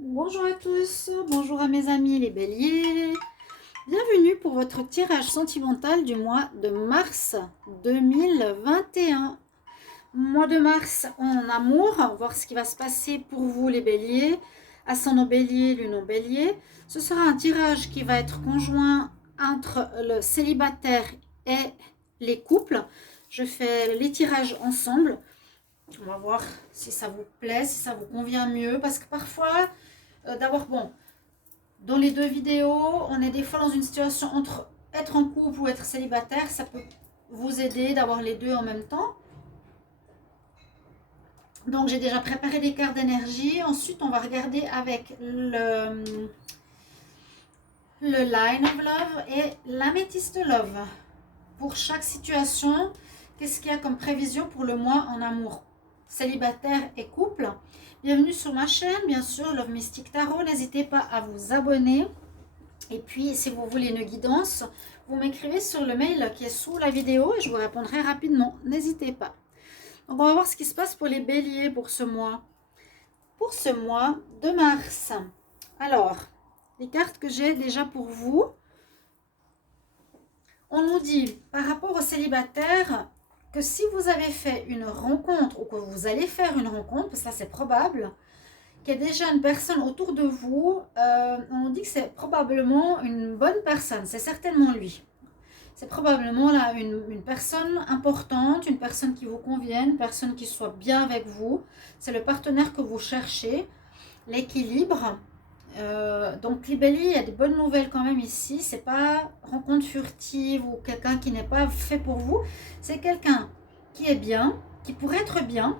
Bonjour à tous, bonjour à mes amis les béliers. Bienvenue pour votre tirage sentimental du mois de mars 2021. Mois de mars en amour, on va voir ce qui va se passer pour vous les béliers, ascendant bélier, lunon bélier. Ce sera un tirage qui va être conjoint entre le célibataire et les couples. Je fais les tirages ensemble. On va voir si ça vous plaît, si ça vous convient mieux, parce que parfois, d'abord, bon, dans les deux vidéos, on est des fois dans une situation entre être en couple ou être célibataire. Ça peut vous aider d'avoir les deux en même temps. Donc, j'ai déjà préparé des cartes d'énergie. Ensuite, on va regarder avec le Line of Love et l'améthyste Love. Pour chaque situation, qu'est-ce qu'il y a comme prévision pour le mois en amour, célibataire et couple? Bienvenue sur ma chaîne, bien sûr, Love Mystic Tarot. N'hésitez pas à vous abonner. Et puis, si vous voulez une guidance, vous m'écrivez sur le mail qui est sous la vidéo et je vous répondrai rapidement. N'hésitez pas. Donc, on va voir ce qui se passe pour les béliers pour ce mois. Pour ce mois de mars. Alors, les cartes que j'ai déjà pour vous. On nous dit, par rapport aux célibataires, que si vous avez fait une rencontre ou que vous allez faire une rencontre, parce que ça c'est probable, qu'il y a déjà une personne autour de vous, on dit que c'est probablement une bonne personne, c'est certainement lui. C'est probablement là une personne importante, une personne qui vous convienne, une personne qui soit bien avec vous. C'est le partenaire que vous cherchez, l'équilibre. Donc les béliers, il y a des bonnes nouvelles quand même ici. C'est pas rencontre furtive ou quelqu'un qui n'est pas fait pour vous. C'est quelqu'un qui est bien, qui pourrait être bien.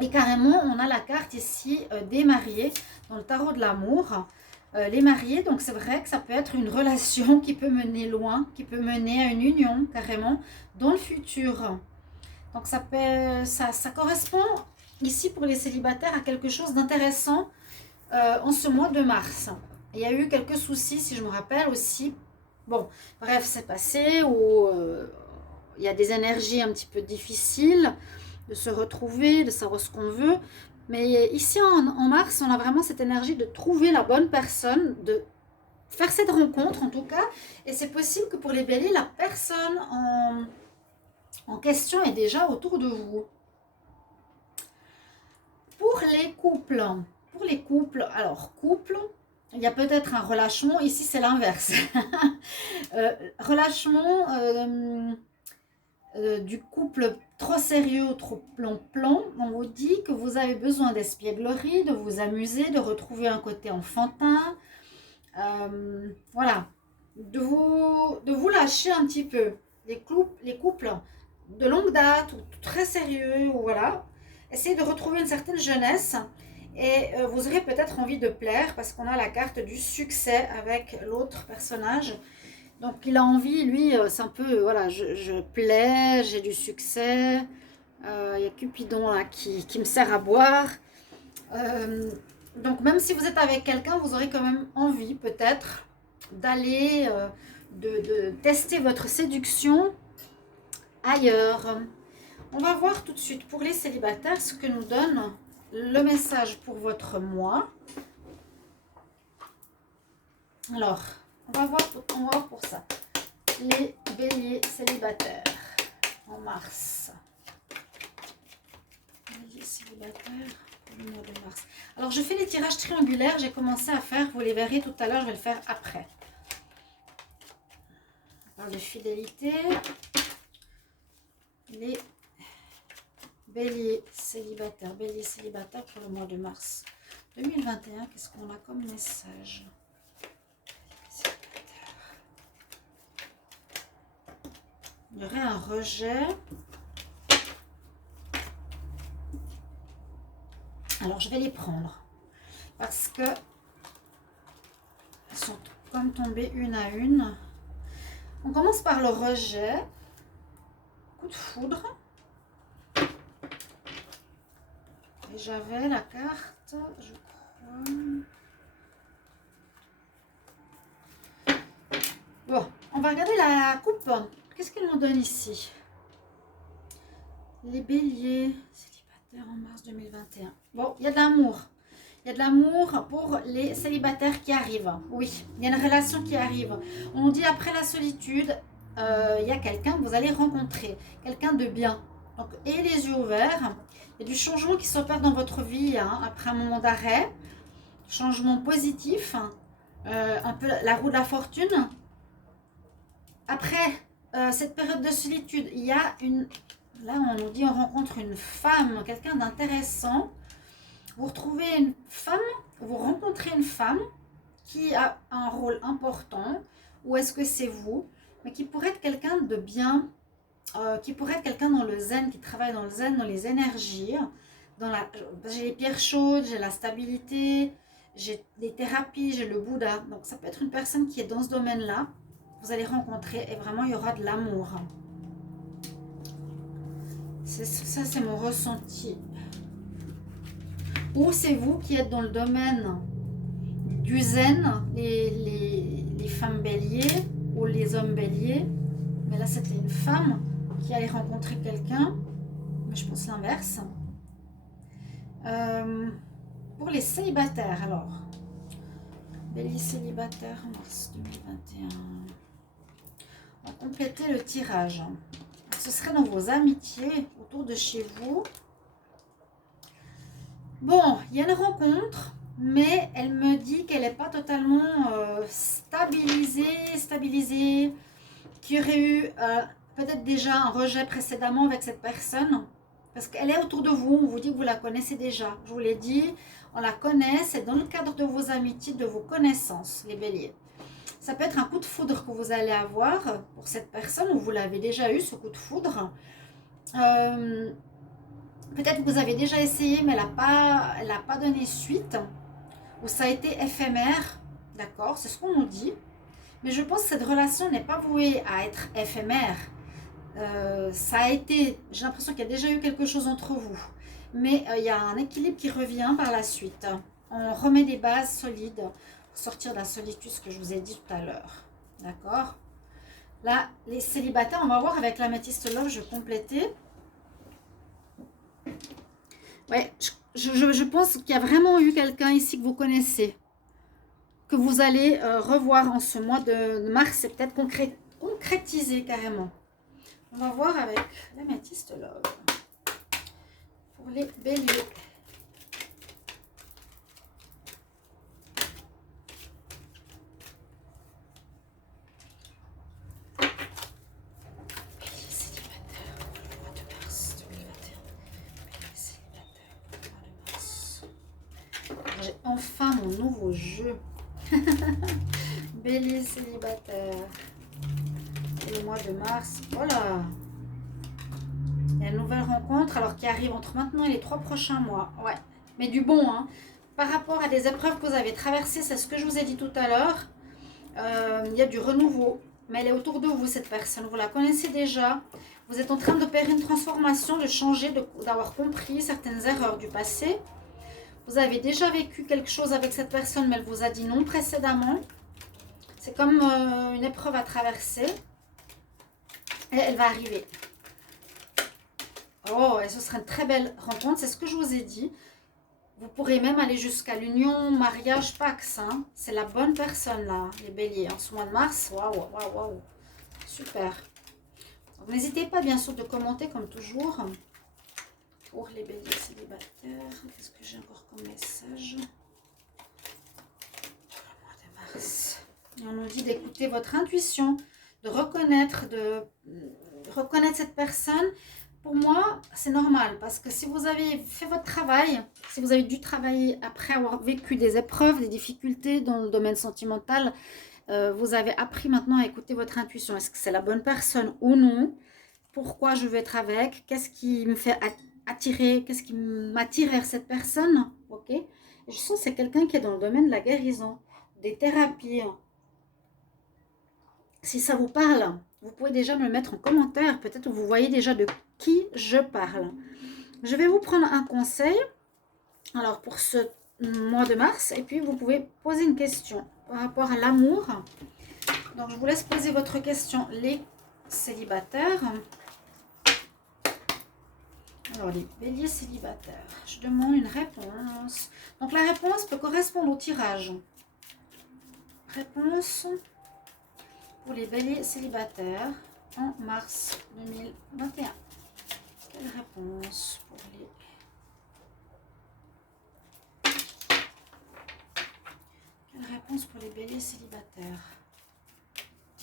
Et carrément, on a la carte ici des mariés dans le tarot de l'amour. Les mariés, donc c'est vrai que ça peut être une relation qui peut mener loin, qui peut mener à une union carrément dans le futur. Donc ça correspond ici pour les célibataires à quelque chose d'intéressant en ce mois de mars. Il y a eu quelques soucis, si je me rappelle aussi. Bon, bref, c'est passé où il y a des énergies un petit peu difficiles de se retrouver, de savoir ce qu'on veut. Mais ici, en mars, on a vraiment cette énergie de trouver la bonne personne, de faire cette rencontre en tout cas. Et c'est possible que pour les béliers, la personne en question est déjà autour de vous. Pour les couples, alors couple, il y a peut-être un relâchement. Ici, c'est l'inverse. Relâchement du couple trop sérieux, trop plan-plan. On vous dit que vous avez besoin d'espièglerie, de vous amuser, de retrouver un côté enfantin. Voilà. De vous lâcher un petit peu. Les couples de longue date ou très sérieux, ou voilà. Essayez de retrouver une certaine jeunesse. Et vous aurez peut-être envie de plaire parce qu'on a la carte du succès avec l'autre personnage. Donc il a envie, lui, c'est un peu, voilà, je plais, j'ai du succès. Il y a Cupidon là qui me sert à boire. Euh, donc même si vous êtes avec quelqu'un, vous aurez quand même envie peut-être d'aller, de tester votre séduction ailleurs. On va voir tout de suite pour les célibataires ce que nous donne le message pour votre mois. Alors, on va voir pour ça. Les béliers célibataires en mars. Béliers célibataires pour le mois de mars. Alors, je fais les tirages triangulaires. J'ai commencé à faire, vous les verrez tout à l'heure, je vais le faire après. On parle de fidélité. Les béliers célibataires pour le mois de mars 2021. Qu'est-ce qu'on a comme message? Il y aurait un rejet. Alors, je vais les prendre parce que elles sont comme tombées une à une. On commence par le rejet. Coup de foudre. Et j'avais la carte, je crois. Bon, on va regarder la coupe. Qu'est-ce qu'elle nous donne ici? Les béliers célibataires en mars 2021. Bon, il y a de l'amour. Il y a de l'amour pour les célibataires qui arrivent. Oui, il y a une relation qui arrive. On dit après la solitude, il y a quelqu'un que vous allez rencontrer, quelqu'un de bien. Donc, ayez les yeux ouverts. Il y a du changement qui s'opère dans votre vie hein, après un moment d'arrêt. Changement positif. Un peu la roue de la fortune. Après cette période de solitude, il y a une... Là, on nous dit on rencontre une femme, quelqu'un d'intéressant. Vous retrouvez une femme, vous rencontrez une femme qui a un rôle important, ou est-ce que c'est vous, mais qui pourrait être quelqu'un de bien, qui pourrait être quelqu'un dans le zen, qui travaille dans le zen, dans les énergies. J'ai les pierres chaudes, j'ai la stabilité, j'ai des thérapies, j'ai le Bouddha. Donc ça peut être une personne qui est dans ce domaine-là. Vous allez rencontrer et vraiment il y aura de l'amour. Ça c'est mon ressenti. Ou c'est vous qui êtes dans le domaine du zen, les femmes béliers ou les hommes béliers. Mais là c'était une femme qui allait rencontrer quelqu'un. Mais je pense l'inverse. Pour les célibataires alors. Bélier célibataire, mars 2021. On va compléter le tirage. Ce serait dans vos amitiés, autour de chez vous. Bon, il y a une rencontre, mais elle me dit qu'elle n'est pas totalement stabilisée, qu'il y aurait eu peut-être déjà un rejet précédemment avec cette personne. Parce qu'elle est autour de vous, on vous dit que vous la connaissez déjà. Je vous l'ai dit, on la connaît, c'est dans le cadre de vos amitiés, de vos connaissances, les béliers. Ça peut être un coup de foudre que vous allez avoir pour cette personne, ou vous l'avez déjà eu, ce coup de foudre. Peut-être que vous avez déjà essayé, mais elle n'a pas donné suite. Ou ça a été éphémère, d'accord, c'est ce qu'on nous dit. Mais je pense que cette relation n'est pas vouée à être éphémère. Ça a été, j'ai l'impression qu'il y a déjà eu quelque chose entre vous. Mais il y a un équilibre qui revient par la suite. On remet des bases solides pour sortir de la solitude, ce que je vous ai dit tout à l'heure. D'accord? Là, les célibataires, on va voir avec l'améthyste love, je vais compléter. Ouais, je pense qu'il y a vraiment eu quelqu'un ici que vous connaissez, que vous allez revoir en ce mois de mars et peut-être concrétiser carrément. On va voir avec l'améthyste love pour les béliers. J'ai enfin mon nouveau jeu. Bélier célibataire. Et le mois de mars. Voilà. Il y a une nouvelle rencontre alors qui arrive entre maintenant et les 3 prochains mois. Ouais. Mais du bon, hein. Par rapport à des épreuves que vous avez traversées, c'est ce que je vous ai dit tout à l'heure. Il y a du renouveau. Mais elle est autour de vous, cette personne. Vous la connaissez déjà. Vous êtes en train d'opérer une transformation, de changer, d'avoir compris certaines erreurs du passé. Vous avez déjà vécu quelque chose avec cette personne, mais elle vous a dit non précédemment. C'est comme une épreuve à traverser. Et elle va arriver. Oh, et ce sera une très belle rencontre. C'est ce que je vous ai dit. Vous pourrez même aller jusqu'à l'union, mariage, pax. Hein. C'est la bonne personne là, les béliers. En ce mois de mars, waouh, waouh, waouh. Super. N'hésitez pas bien sûr de commenter comme toujours. Pour les béliers célibataires, qu'est-ce que j'ai encore comme message? Pour le mois de mars. Et on nous dit d'écouter votre intuition, de reconnaître cette personne. Pour moi, c'est normal parce que si vous avez fait votre travail, si vous avez dû travailler après avoir vécu des épreuves, des difficultés dans le domaine sentimental, vous avez appris maintenant à écouter votre intuition. Est-ce que c'est la bonne personne ou non? Pourquoi je veux être avec? Qu'est-ce qui me fait attirer? Qu'est-ce qui m'attire vers cette personne? Ok. Et je sens que c'est quelqu'un qui est dans le domaine de la guérison, des thérapies. Si ça vous parle, vous pouvez déjà me le mettre en commentaire. Peut-être que vous voyez déjà de qui je parle. Je vais vous prendre un conseil. Alors, pour ce mois de mars. Et puis, vous pouvez poser une question par rapport à l'amour. Donc, je vous laisse poser votre question, les célibataires. Alors, les béliers célibataires, je demande une réponse. Donc, la réponse peut correspondre au tirage. Réponse pour les béliers célibataires en mars 2021. Quelle réponse pour les... Quelle réponse pour les béliers célibataires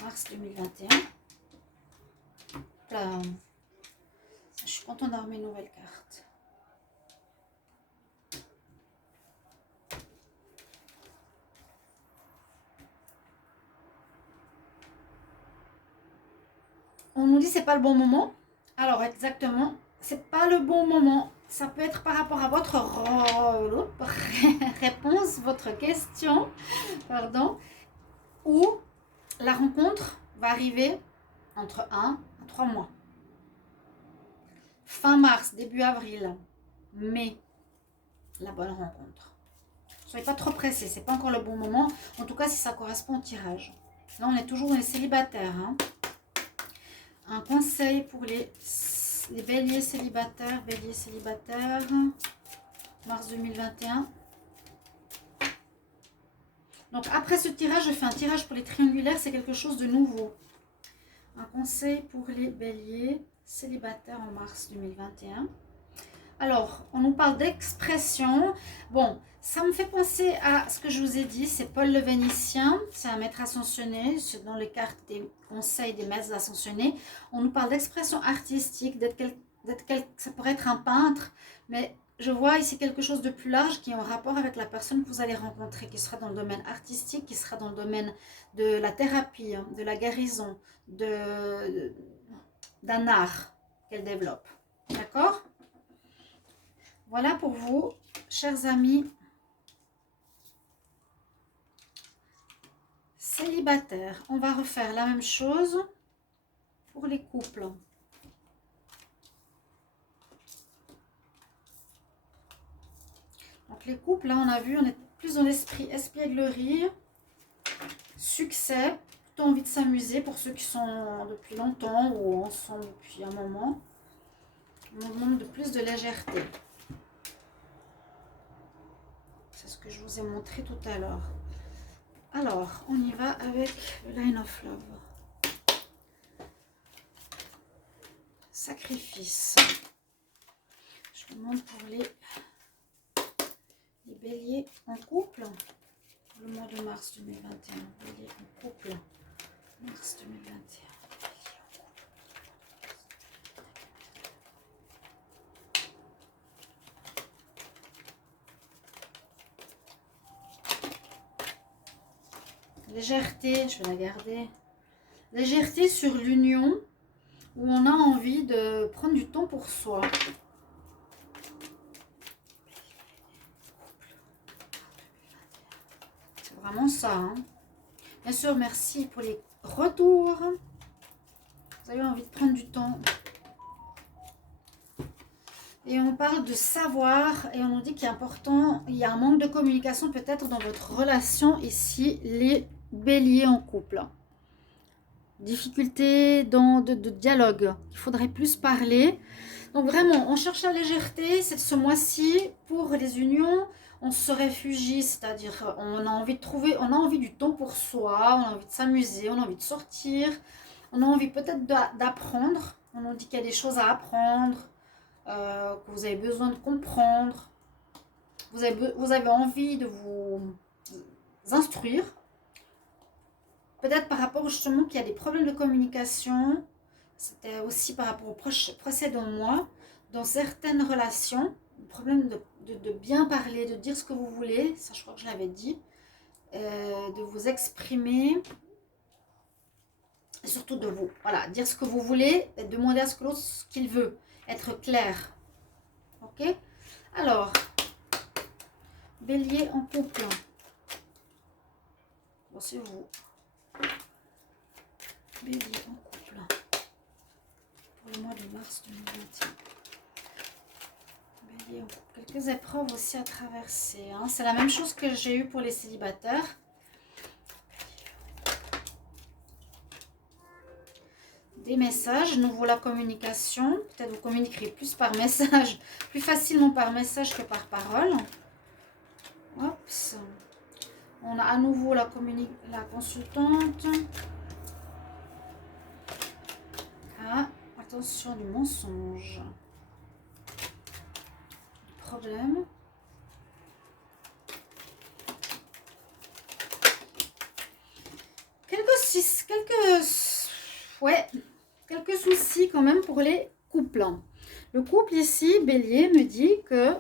mars 2021. Là, je suis contente d'avoir mes nouvelles cartes. On nous dit c'est pas le bon moment. Alors exactement, c'est pas le bon moment. Ça peut être par rapport à votre réponse, votre question, pardon, ou la rencontre va arriver entre 1 à 3 mois. Fin mars, début avril, mai, la bonne rencontre. Ne soyez pas trop pressés, c'est pas encore le bon moment. En tout cas, si ça correspond au tirage. Là, on est toujours dans les célibataires. Hein. Un conseil pour les béliers célibataires, mars 2021. Donc, après ce tirage, je fais un tirage pour les triangulaires, c'est quelque chose de nouveau. Un conseil pour les béliers célibataires en mars 2021. Alors, on nous parle d'expression. Bon, ça me fait penser à ce que je vous ai dit, c'est Paul le Vénitien, c'est un maître ascensionné, c'est dans les cartes des conseils des maîtres ascensionnés. On nous parle d'expression artistique, ça pourrait être un peintre, mais je vois ici quelque chose de plus large qui est en rapport avec la personne que vous allez rencontrer, qui sera dans le domaine artistique, qui sera dans le domaine de la thérapie, de la guérison, d'un art qu'elle développe. D'accord ? Voilà pour vous, chers amis célibataires. On va refaire la même chose pour les couples. Donc les couples, là on a vu, on est plus dans l'esprit espièglerie, succès, plutôt envie de s'amuser pour ceux qui sont depuis longtemps ou ensemble depuis un moment. On demande de plus de légèreté. C'est ce que je vous ai montré tout à l'heure. Alors, on y va avec le Line of Love. Sacrifice. Je demande pour les béliers en couple. Pour le mois de mars 2021. Béliers en couple. Mars 2021. Légèreté, je vais la garder. Légèreté sur l'union où on a envie de prendre du temps pour soi. C'est vraiment ça. Hein. Bien sûr, merci pour les retours. Vous avez envie de prendre du temps. Et on parle de savoir et on nous dit qu'il est important, il y a un manque de communication peut-être dans votre relation ici, les béliers en couple. Difficulté de dialogue, il faudrait plus parler. Donc vraiment, on cherche la légèreté, c'est ce mois-ci pour les unions, on se réfugie, c'est-à-dire on a envie de trouver, on a envie du temps pour soi, on a envie de s'amuser, on a envie de sortir, on a envie peut-être d'apprendre, on nous dit qu'il y a des choses à apprendre, que vous avez besoin de comprendre, vous avez envie de vous instruire. Peut-être par rapport justement qu'il y a des problèmes de communication, c'était aussi par rapport au précédent mois, dans certaines relations, le problème de bien parler, de dire ce que vous voulez, ça je crois que je l'avais dit, de vous exprimer, et surtout de vous, voilà, dire ce que vous voulez, et demander à ce que l'autre ce qu'il veut, être clair. Ok? Alors, bélier en couple. Bon, c'est vous. Bélier en couple. Pour le mois de mars 2021. Bélier en couple. Quelques épreuves aussi à traverser. Hein. C'est la même chose que j'ai eu pour les célibataires. des messages, nouveau la communication. Peut-être vous communiquerez plus par message, plus facilement par message que par parole. Oups. On a à nouveau la consultante. Ah, attention du mensonge. Problème. Quelques soucis quand même pour les couples. Le couple ici, Bélier, me dit que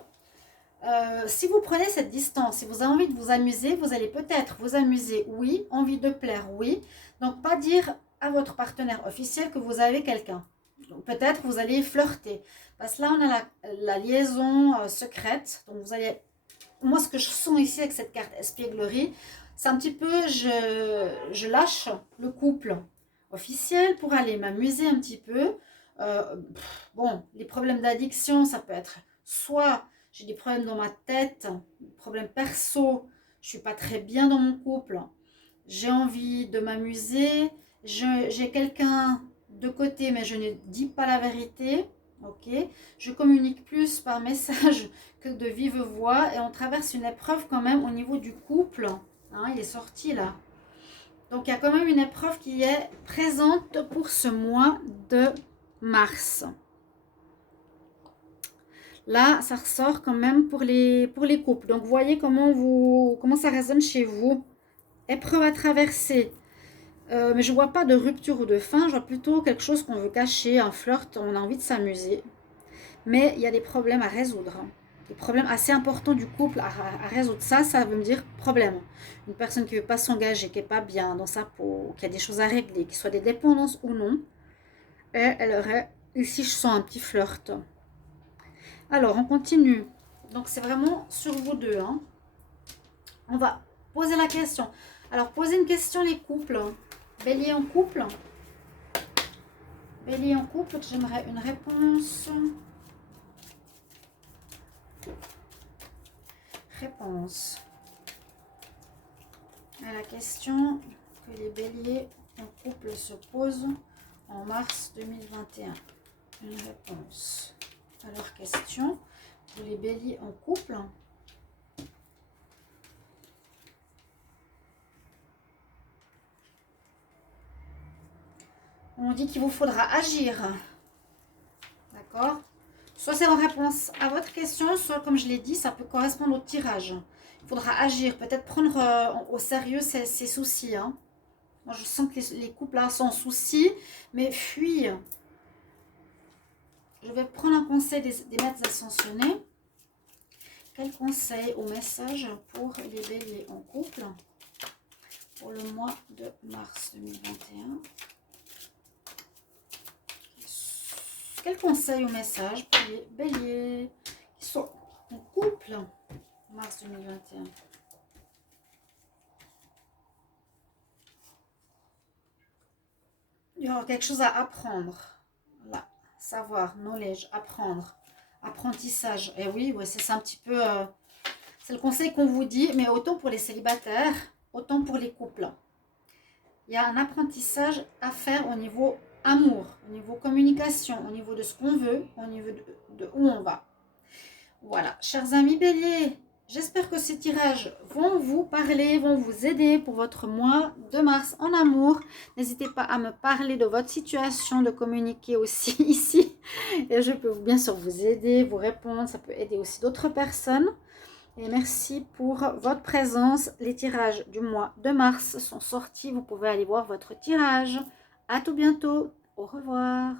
si vous prenez cette distance, si vous avez envie de vous amuser, vous allez peut-être vous amuser, oui, envie de plaire, oui. Donc, pas dire à votre partenaire officiel que vous avez quelqu'un. Peut-être vous allez flirter. Parce que là, on a la liaison secrète. Donc, vous allez... Moi, ce que je sens ici avec cette carte espièglerie, c'est un petit peu, je lâche le couple officiel pour aller m'amuser un petit peu. Bon, les problèmes d'addiction, ça peut être soit j'ai des problèmes dans ma tête, problèmes perso, je suis pas très bien dans mon couple, j'ai envie de m'amuser, j'ai quelqu'un de côté mais je ne dis pas la vérité, ok, je communique plus par message que de vive voix et on traverse une épreuve quand même au niveau du couple, hein, il est sorti là. Donc il y a quand même une épreuve qui est présente pour ce mois de mars. Là, ça ressort quand même pour les couples. Donc, vous voyez comment ça résonne chez vous. Épreuve à traverser. Mais je ne vois pas de rupture ou de fin. Je vois plutôt quelque chose qu'on veut cacher, un flirt, on a envie de s'amuser. Mais il y a des problèmes à résoudre. Des problèmes assez importants du couple à résoudre. Ça veut me dire problème. Une personne qui ne veut pas s'engager, qui n'est pas bien dans sa peau, qui a des choses à régler, qui soit des dépendances ou non. Et elle aurait, ici je sens un petit flirt. Alors, on continue. Donc, c'est vraiment sur vous deux. Hein. On va poser la question. Alors, posez une question les couples. Bélier en couple. Bélier en couple, j'aimerais une réponse. Réponse à la question que les béliers en couple se posent en mars 2021. Une réponse à leur question pour les béliers en couple. On dit qu'il vous faudra agir. D'accord? Soit c'est en réponse à votre question, soit comme je l'ai dit, ça peut correspondre au tirage. Il faudra agir, peut-être prendre au sérieux ces soucis. Hein. Moi, je sens que les couples là sont en souci, mais fuient. Je vais prendre un conseil des maîtres ascensionnés. Quel conseil ou message pour les béliers en couple pour le mois de mars 2021? Quel conseil ou message pour les béliers qui sont en couple mars 2021? Il y aura quelque chose à apprendre. Là, savoir, knowledge, apprendre, apprentissage. Et oui, c'est un petit peu... c'est le conseil qu'on vous dit, mais autant pour les célibataires, autant pour les couples. Il y a un apprentissage à faire au niveau amour, au niveau communication, au niveau de ce qu'on veut, au niveau de où on va. Voilà, chers amis béliers, j'espère que ces tirages vont vous parler, vont vous aider pour votre mois de mars en amour. N'hésitez pas à me parler de votre situation, de communiquer aussi ici. Et je peux bien sûr vous aider, vous répondre, ça peut aider aussi d'autres personnes. Et merci pour votre présence. Les tirages du mois de mars sont sortis. Vous pouvez aller voir votre tirage. À tout bientôt. Au revoir.